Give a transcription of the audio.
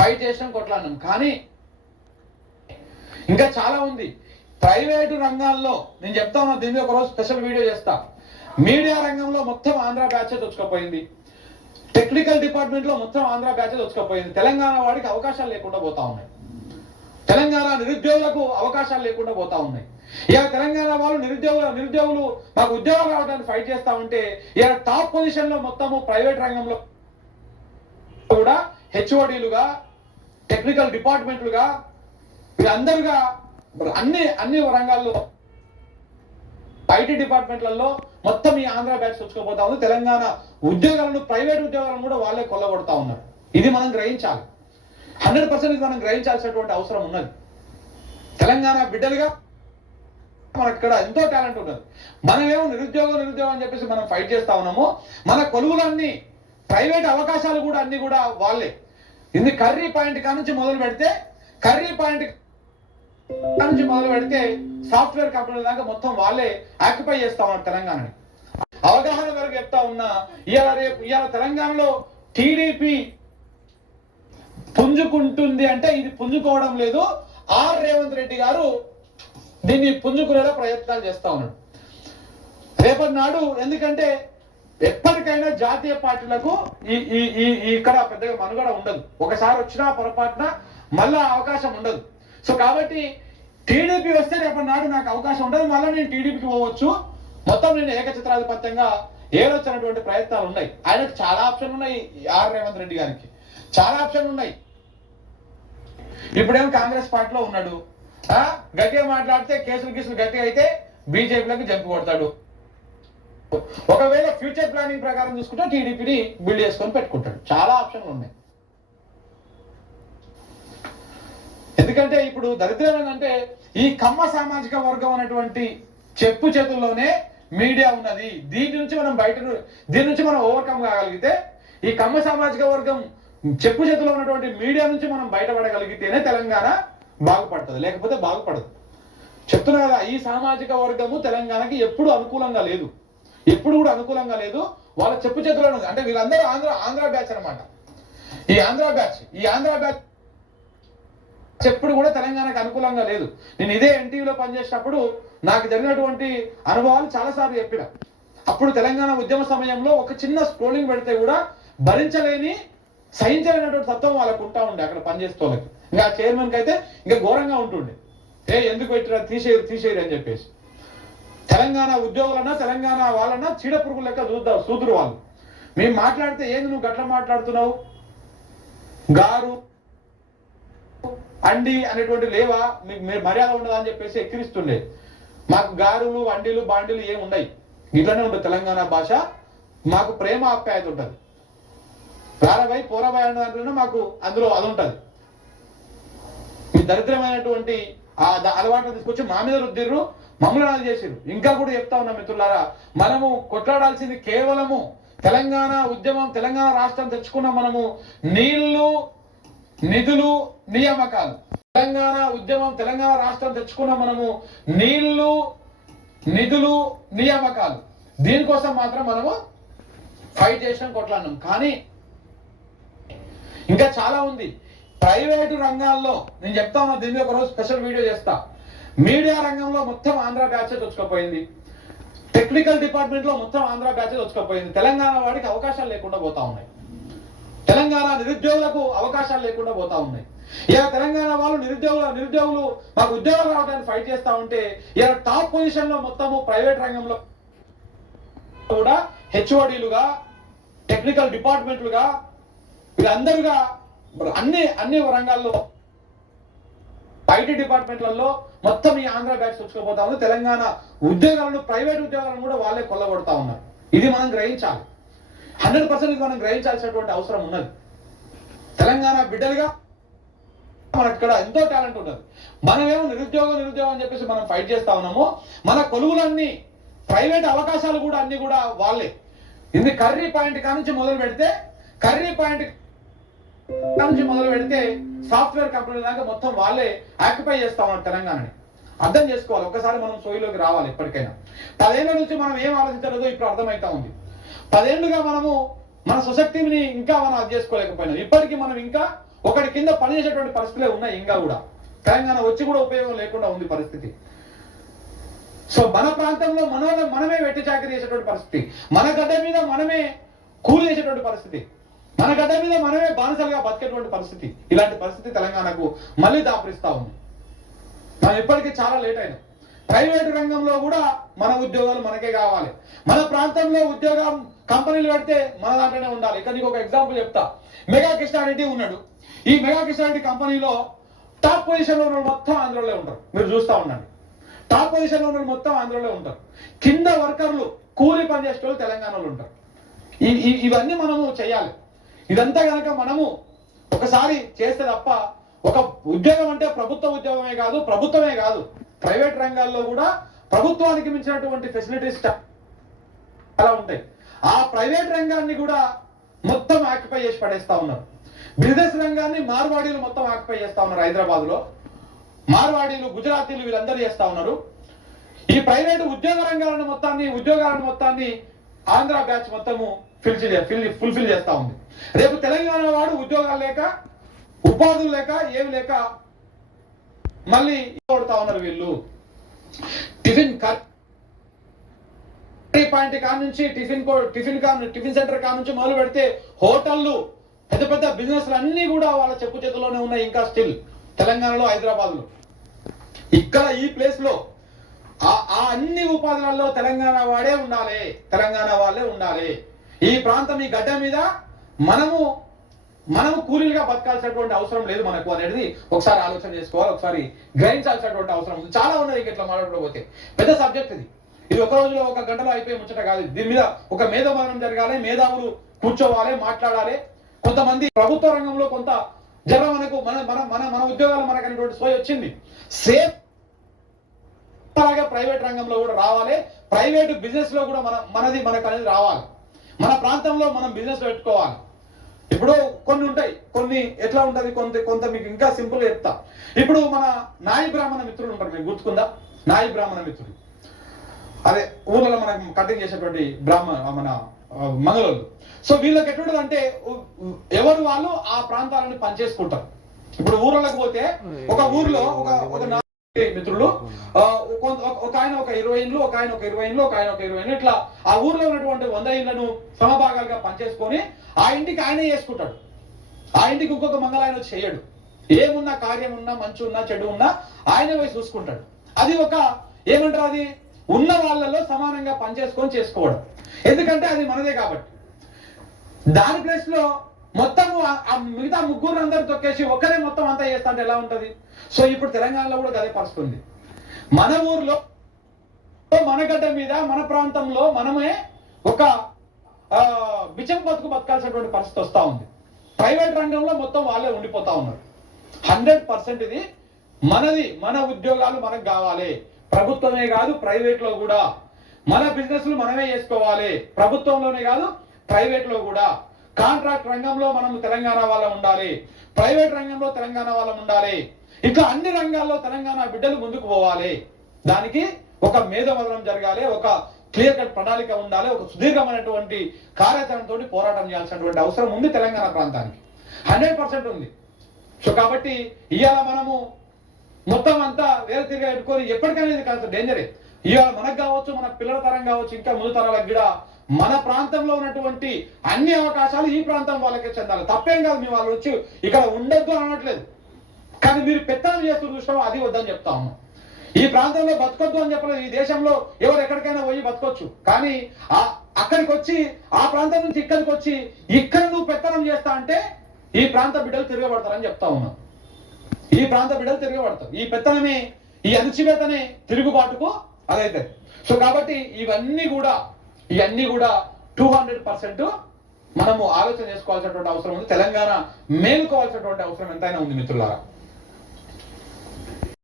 Fight చేసినాం కొట్లాడినాం. కానీ ఇంకా చాలా ఉంది. ప్రైవేటు రంగాల్లో నేను చెప్తా ఉన్నా దీని మీద ఒకరోజు స్పెషల్ వీడియో చేస్తా. మీడియా రంగంలో మొత్తం ఆంధ్ర బ్యాచ్ దొచ్చుకపోయింది టెక్నికల్ డిపార్ట్మెంట్లో మొత్తం ఆంధ్ర బ్యాచ్ దొచ్చుకపోయింది తెలంగాణ వాడికి అవకాశాలు లేకుండా పోతా ఉన్నాయి. తెలంగాణ నిరుద్యోగులకు అవకాశాలు లేకుండా పోతా ఉన్నాయి. ఇక తెలంగాణ వాళ్ళు నిరుద్యోగుల నిరుద్యోగులు మాకు ఉద్యోగాలు రావడానికి ఫైట్ చేస్తా ఉంటే ఇక టాప్ పొజిషన్లో మొత్తము ప్రైవేట్ రంగంలో కూడా హెచ్ఓడీలుగా టెక్నికల్ డిపార్ట్మెంట్లుగా వీరందరుగా అన్ని అన్ని రంగాల్లో ఐటీ డిపార్ట్మెంట్లలో మొత్తం ఈ ఆంధ్ర బ్యాచ్ వచ్చుకోపోతా ఉంది. తెలంగాణ ఉద్యోగాలను ప్రైవేట్ ఉద్యోగాలను కూడా వాళ్ళే కొల్లగొడతా ఉన్నారు. ఇది మనం గ్రహించాలి. హండ్రెడ్ పర్సెంట్ ఇది మనం గ్రహించాల్సినటువంటి అవసరం ఉన్నది. తెలంగాణ బిడ్డలుగా మనకి ఇక్కడ ఎంతో టాలెంట్ ఉన్నది. మనమేమో నిరుద్యోగం నిరుద్యోగం అని చెప్పేసి మనం ఫైట్ చేస్తా ఉన్నాము. మన కొలువులన్నీ ప్రైవేట్ అవకాశాలు కూడా అన్ని కూడా వాళ్ళే. ఇది కర్రీ పాయింట్ కానుంచి మొదలు పెడితే కర్రీ పాయింట్ నుంచి మొదలు పెడితే సాఫ్ట్వేర్ కంపెనీల దాకా మొత్తం వాళ్ళే ఆక్యుపై చేస్తా ఉన్నారు తెలంగాణని. అవగాహన వరకు చెప్తా ఉన్నా ఇవాళ రేపు ఇవాళ తెలంగాణలో టీడీపీ పుంజుకుంటుంది అంటే ఇది పుంజుకోవడం లేదు. ఆర్ రేవంత్ రెడ్డి గారు దీన్ని పుంజుకునేలా ప్రయత్నాలు చేస్తా ఉన్నాడు రేపటి నాడు ఎందుకంటే ఎప్పటికైనా జాతీయ పార్టీలకు ఈ ఈ ఈ ఇక్కడ పెద్దగా మనుగడ ఉండదు. ఒకసారి వచ్చినా పొరపాటున మళ్ళా అవకాశం ఉండదు. సో కాబట్టి టీడీపీ వస్తే రేపటి నాడు నాకు అవకాశం ఉండదు. మళ్ళీ నేను టీడీపీకి పోవచ్చు. మొత్తం నేను ఏకచిత్రాధిపత్యంగా ఏడొచ్చినటువంటి ప్రయత్నాలు ఉన్నాయి. ఆయనకు చాలా ఆప్షన్లు ఉన్నాయి. ఆర్ రేవంత్ రెడ్డి గారికి చాలా ఆప్షన్లు ఉన్నాయి. ఇప్పుడేమో కాంగ్రెస్ పార్టీలో ఉన్నాడు? గట్టిగా మాట్లాడితే కేసులు గీసులు గట్టిగా అయితే బీజేపీలకు జంపు కొడతాడు. ఒకవేళ ఫ్యూచర్ ప్లానింగ్ ప్రకారం చూసుకుంటే టీడీపీని బిల్డ్ చేసుకొని పెట్టుకుంటాడు. చాలా ఆప్షన్లు ఉన్నాయి. ఎందుకంటే ఇప్పుడు దరిద్రం అంటే ఈ కమ్మ సామాజిక వర్గం అనేటువంటి చెప్పు చేతుల్లోనే మీడియా ఉన్నది. దీని నుంచి మనం బయట దీని నుంచి మనం ఓవర్కమ్ కాగలిగితే ఈ కమ్మ సామాజిక వర్గం చెప్పు చేతిలో ఉన్నటువంటి మీడియా నుంచి మనం బయటపడగలిగితేనే తెలంగాణ బాగుపడుతుంది. లేకపోతే బాగుపడదు. చెప్తున్నా కదా ఈ సామాజిక వర్గము తెలంగాణకి ఎప్పుడు అనుకూలంగా లేదు. ఎప్పుడు కూడా అనుకూలంగా లేదు. వాళ్ళ చెప్పు చేతిలో ఉంది. అంటే వీళ్ళందరూ ఆంధ్ర ఆంధ్ర బ్యాచ్ అన్నమాట. ఈ ఆంధ్ర బ్యాచ్ ఈ ఆంధ్ర బ్యాచ్ ఎప్పుడు కూడా తెలంగాణకు అనుకూలంగా లేదు. నేను ఇదే ఎన్టీవీలో పనిచేసినప్పుడు నాకు జరిగినటువంటి అనుభవాలు చాలాసార్లు చెప్పిన. అప్పుడు తెలంగాణ ఉద్యమ సమయంలో ఒక చిన్న స్క్రోలింగ్ పెడితే కూడా భరించలేని సహించలేనటువంటి తత్వం వాళ్ళకు ఉంటా ఉండే అక్కడ పనిచేసే వాళ్ళకి ఇంకా చైర్మన్కి అయితే ఇంకా ఘోరంగా ఉంటుండే. ఏ ఎందుకు పెట్టిరా తీసేయరు తీసేయరు అని చెప్పేసి. తెలంగాణ ఉద్యోగులన్నా తెలంగాణ వాళ్ళన్నా చీడపురుగు లెక్క చూద్దాం సూదురు వాళ్ళు. మేము మాట్లాడితే ఏంది నువ్వు గట్ల మాట్లాడుతున్నావు? గారు అండి అనేటువంటి లేవా? మీకు మీరు మర్యాద ఉండదా అని చెప్పేసి ఎక్కిరిస్తుండే. మాకు గారులు అండీలు బాండీలు ఏమి ఉన్నాయి ఇట్లనే ఉంటుంది తెలంగాణ భాష. మాకు ప్రేమ ఆప్యాయత ఉంటుంది. రారబాయ్ పోరాబాయ్ అన్న దాంట్లోనే మాకు అందులో అది ఉంటుంది. మీ దరిద్రమైనటువంటి ఆ అలవాట్లు తీసుకొచ్చి మా మీద రుద్దిర్రు. మమ్మల్ని అది ఇంకా కూడా చెప్తా ఉన్నా మిత్రులారా మనము కొట్లాడాల్సింది కేవలము తెలంగాణ ఉద్యమం తెలంగాణ రాష్ట్రం తెచ్చుకున్న మనము నీళ్ళు నిధులు నియామకాలు. తెలంగాణ ఉద్యమం తెలంగాణ రాష్ట్రం తెచ్చుకున్న మనము నీళ్ళు నిధులు నియామకాలు. దీనికోసం మాత్రం మనము ఫైట్ చేసినాం కొట్లాడినాం. కానీ ఇంకా చాలా ఉంది. ప్రైవేటు రంగాల్లో నేను చెప్తా ఉన్నా దీని మీద ఒకరోజు స్పెషల్ వీడియో చేస్తా. మీడియా రంగంలో మొత్తం ఆంధ్ర బ్యాచ్ వచ్చుకపోయింది టెక్నికల్ డిపార్ట్మెంట్లో మొత్తం ఆంధ్ర బ్యాచ్ వచ్చుకపోయింది తెలంగాణ వాడికి అవకాశాలు లేకుండా పోతా ఉన్నాయి. తెలంగాణ నిరుద్యోగులకు అవకాశాలు లేకుండా పోతా ఉన్నాయి. ఇక తెలంగాణ వాళ్ళు నిరుద్యోగుల నిరుద్యోగులు మాకు ఉద్యోగాలు రావడానికి ఫైట్ చేస్తా ఉంటే ఇక టాప్ పొజిషన్లో మొత్తము ప్రైవేట్ రంగంలో కూడా హెచ్ఓడీలుగా టెక్నికల్ డిపార్ట్మెంట్లుగా వీళ్ళందరుగా అన్ని అన్ని రంగాల్లో ఐటీ డిపార్ట్మెంట్లలో మొత్తం ఈ ఆంధ్ర బ్యాచ్ వచ్చుకోపోతా ఉంది. తెలంగాణ ఉద్యోగాలను ప్రైవేట్ ఉద్యోగాలను కూడా వాళ్ళే కొల్లగొడతా ఉన్నారు. ఇది మనం గ్రహించాలి. హండ్రెడ్ పర్సెంట్ మనం గ్రహించాల్సినటువంటి అవసరం ఉన్నది. తెలంగాణ బిడ్డలుగా మనకి ఇక్కడ ఎంతో టాలెంట్ ఉన్నది. మనమేమో నిరుద్యోగం నిరుద్యోగం అని చెప్పేసి మనం ఫైట్ చేస్తా ఉన్నాము. మన కొలువులన్నీ ప్రైవేట్ అవకాశాలు కూడా అన్ని కూడా వాళ్ళే. ఇది కర్రీ పాయింట్ కానించి మొదలు పెడితే కర్రీ పాయింట్ నుంచి మొదలు పెడితే సాఫ్ట్వేర్ కంపెనీ దాకా మొత్తం వాళ్ళే ఆక్యుపై చేస్తా ఉన్నారు తెలంగాణని. అర్థం చేసుకోవాలి. ఒకసారి మనం సోయిలోకి రావాలి ఎప్పటికైనా. పదేళ్ళ నుంచి మనం ఏం ఆలోచించలేదో ఇప్పుడు అర్థమవుతా ఉంది. పదేళ్ళుగా మనము మన సొసైటీని ఇంకా మనం అది చేసుకోలేకపోయినాం. ఇప్పటికీ మనం ఇంకా ఒకటి కింద పనిచేసేటువంటి పరిస్థితులే ఉన్నాయి ఇంకా కూడా. తెలంగాణ వచ్చి కూడా ఉపయోగం లేకుండా ఉంది పరిస్థితి. సో మన ప్రాంతంలో మన మనమే వెట్టి చాకరీ చేసేటువంటి పరిస్థితి. మన గడ్డ మీద మనమే కూలి చేసేటువంటి పరిస్థితి. మన గడ్డ మీద మనమే బానిసలుగా బతికేటువంటి పరిస్థితి. ఇలాంటి పరిస్థితి తెలంగాణకు మళ్ళీ దాపరిస్తా ఉంది. మనం ఇప్పటికీ చాలా లేట్ అయినా. ప్రైవేట్ రంగంలో కూడా మన ఉద్యోగాలు మనకే కావాలి. మన ప్రాంతంలో ఉద్యోగం కంపెనీలు పెడితే మన దాంట్లోనే ఉండాలి. ఇక్కడ నీకు ఒక ఎగ్జాంపుల్ చెప్తా. మెగా కృష్ణారెడ్డి ఉన్నాడు. ఈ మెగా కృష్ణారెడ్డి కంపెనీలో టాప్ పొజిషన్లో ఉన్న వాళ్ళు మొత్తం ఆంధ్రలో ఉంటారు. మీరు చూస్తూ ఉండండి. టాప్ పొజిషన్లో ఉన్న మొత్తం ఆంధ్రలో ఉంటారు. కింద వర్కర్లు కూలి పనిచేసే వాళ్ళు తెలంగాణలో ఉంటారు. ఈ- ఇవన్నీ మనము చేయాలి. ఇదంతా కనుక మనము ఒకసారి చేస్తే తప్ప ఒక ఉద్యోగం అంటే ప్రభుత్వ ఉద్యోగమే కాదు ప్రభుత్వమే కాదు. ప్రైవేట్ రంగాల్లో కూడా ప్రభుత్వానికి మించినటువంటి ఫెసిలిటీస్ చాలా ఉంటాయి. ఆ ప్రైవేట్ రంగాన్ని కూడా మొత్తం ఆక్యుపై చేసి పడేస్తా ఉన్నారు. బిజినెస్ రంగాన్ని మార్వాడీలు మొత్తం ఆక్యుపై చేస్తా ఉన్నారు హైదరాబాద్లో మార్వాడీలు గుజరాతీలు వీళ్ళందరూ చేస్తా ఉన్నారు. ఈ ప్రైవేట్ ఉద్యోగ రంగాలను మొత్తాన్ని ఉద్యోగాలను మొత్తాన్ని ఆంధ్ర బ్యాచ్ మొత్తము ఫిల్ ఫిల్ ఫుల్ఫిల్ చేస్తా ఉంది. రేపు తెలంగాణ వాడు ఉద్యోగాలు లేక ఉపాధులు లేక ఏమి లేక మళ్ళీ కొడతా ఉన్నారు వీళ్ళు. టిఫిన్ కర్రీ పాయింట్ కా నుంచి టిఫిన్ టిఫిన్ కా టిఫిన్ సెంటర్ కా నుంచి మొదలు పెడితే హోటళ్ళు పెద్ద పెద్ద బిజినెస్లు అన్ని కూడా వాళ్ళ చెప్పు చేతుల్లోనే ఉన్నాయి ఇంకా స్టిల్ తెలంగాణలో హైదరాబాద్లో. ఇక్కడ ఈ ప్లేస్లో ఆ ఆ అన్ని ఉపాధులలో తెలంగాణ వాడే ఉండాలి. తెలంగాణ వాళ్ళే ఉండాలి. ఈ ప్రాంతం ఈ గడ్డ మీద మనము మనము కూలీలుగా బతకాల్సినటువంటి అవసరం లేదు మనకు అనేది ఒకసారి ఆలోచన చేసుకోవాలి ఒకసారి గ్రహించాల్సినటువంటి అవసరం ఉంది. చాలా ఉన్నది ఇట్లా మాట్లాడకపోతే పెద్ద సబ్జెక్ట్ ఇది. ఇది ఒక రోజులో ఒక గంటలో అయిపోయి ముచ్చట కాదు దీని మీద ఒక మేధోమనం జరగాలి మేధావులు కూర్చోవాలి మాట్లాడాలి. కొంతమంది ప్రభుత్వ రంగంలో కొంత జర మనకు మన మన మన మన ఉద్యోగాలు మనకు అనేటువంటి సోయి వచ్చింది. సేఫ్ అలాగే ప్రైవేట్ రంగంలో కూడా రావాలి. ప్రైవేట్ బిజినెస్లో కూడా మన మనది మనకు అనేది రావాలి. మన ప్రాంతంలో మనం బిజినెస్ పెట్టుకోవాలి. ఇప్పుడు కొన్ని ఉంటాయి. కొన్ని ఎట్లా ఉంటది? కొంత కొంత మీకు ఇంకా సింపుల్ చెప్తా. ఇప్పుడు మన నాయి బ్రాహ్మణ మిత్రుడు ఉంటారు మీకు గుర్తుకుందా నాయి బ్రాహ్మణ మిత్రుడు. అదే ఊర్లలో మనకు కటింగ్ చేసేటువంటి బ్రాహ్మణ మన మంగళూరు సో వీళ్ళకి ఎటువంటిది అంటే ఎవరు వాళ్ళు ఆ ప్రాంతాలను పనిచేసుకుంటారు. ఇప్పుడు ఊర్లకు పోతే ఒక ఊర్లో ఒక ఒక మిత్రులు? ఒక- ఒక ఆయన ఒక ఇరవై ఇండ్లు ఒక ఆయన ఒక ఇరవై ఒక ఆయన ఒక ఇరవై ఇట్లా ఆ ఊర్లో ఉన్నటువంటి వంద ఇండ్లను సమభాగాలుగా పనిచేసుకొని ఆ ఇంటికి ఆయనే చేసుకుంటాడు. ఆ ఇంటికి ఇంకొక మంగళ ఆయన చేయడు. ఏమున్నా కార్యం ఉన్నా మంచి ఉన్నా చెడు ఉన్నా ఆయనే పోయి చూసుకుంటాడు. అది ఒక ఏమంటారు అది? ఉన్న వాళ్ళలో సమానంగా పనిచేసుకొని చేసుకోవడం. ఎందుకంటే అది మనదే కాబట్టి. దాని ప్లేస్ మొత్తము ఆ- మిగతా ముగ్గురు అందరు తొక్కేసి ఒక్కరే మొత్తం అంతా చేస్తాంటే ఎలా ఉంటుంది? సో ఇప్పుడు తెలంగాణలో కూడా అదే పరిస్థితి ఉంది. మన ఊర్లో మన గడ్డ మీద మన ప్రాంతంలో మనమే ఒక బిజం బిచ్చం బతుకు బతకాల్సినటువంటి పరిస్థితి వస్తూ ఉంది. ప్రైవేట్ రంగంలో మొత్తం వాళ్ళే ఉండిపోతా ఉన్నారు. హండ్రెడ్ పర్సెంట్ ఇది మనది మన ఉద్యోగాలు మనకు కావాలి. ప్రభుత్వమే కాదు ప్రైవేట్లో కూడా. మన బిజినెస్లు మనమే చేసుకోవాలి. ప్రభుత్వంలోనే కాదు ప్రైవేట్లో కూడా. కాంట్రాక్ట్ రంగంలో మనం తెలంగాణ వాళ్ళం ఉండాలి. ప్రైవేట్ రంగంలో తెలంగాణ వాళ్ళం ఉండాలి. ఇట్లా అన్ని రంగాల్లో తెలంగాణ బిడ్డలు ముందుకు పోవాలి. దానికి ఒక మేధవదనం జరగాలి ఒక క్లియర్ కట్ ప్రణాళిక ఉండాలి ఒక సుదీర్ఘమైనటువంటి కార్యాచరణతో పోరాటం చేయాల్సినటువంటి అవసరం ఉంది తెలంగాణ ప్రాంతానికి. హండ్రెడ్ పర్సెంట్ ఉంది. సో కాబట్టి ఇవాళ మనము మొత్తం అంతా వేరే తిరిగి పెట్టుకొని ఎప్పటికైనా ఇది కాదు డేంజరే. ఇవాళ మనకు కావచ్చు మన పిల్లల తరం కావచ్చు ఇంకా ముందు తరాలకు కూడా మన ప్రాంతంలో ఉన్నటువంటి అన్ని అవకాశాలు ఈ ప్రాంతం వాళ్ళకే చెందాలి. తప్పేం కాదు మీ వాళ్ళు వచ్చి ఇక్కడ ఉండొద్దు అనట్లేదు. కానీ మీరు పెత్తనం చేస్తూ చూసినా అది వద్దని చెప్తా ఉన్నాం. ఈ ప్రాంతంలో బతకొద్దు అని చెప్పలేదు. ఈ దేశంలో ఎవరు ఎక్కడికైనా పోయి బతకొచ్చు. కానీ ఆ అక్కడికి వచ్చి ఆ ప్రాంతం నుంచి ఇక్కడికి వచ్చి ఇక్కడ నువ్వు పెత్తనం చేస్తా అంటే ఈ ప్రాంత బిడ్డలు తిరగబడతారని చెప్తా ఉన్నాం. ఈ ప్రాంత బిడ్డలు తిరగబడతారు. ఈ పెత్తనమే ఈ అణచివేతనే తిరుగుబాటుకు అదైతే. సో కాబట్టి ఇవన్నీ కూడా ఇవన్నీ కూడా టూ హండ్రెడ్ పర్సెంట్ మనము ఆలోచన చేసుకోవాల్సినటువంటి అవసరం ఉంది. తెలంగాణ మేలుకోవాల్సినటువంటి అవసరం ఎంతైనా ఉంది మిత్రులారా.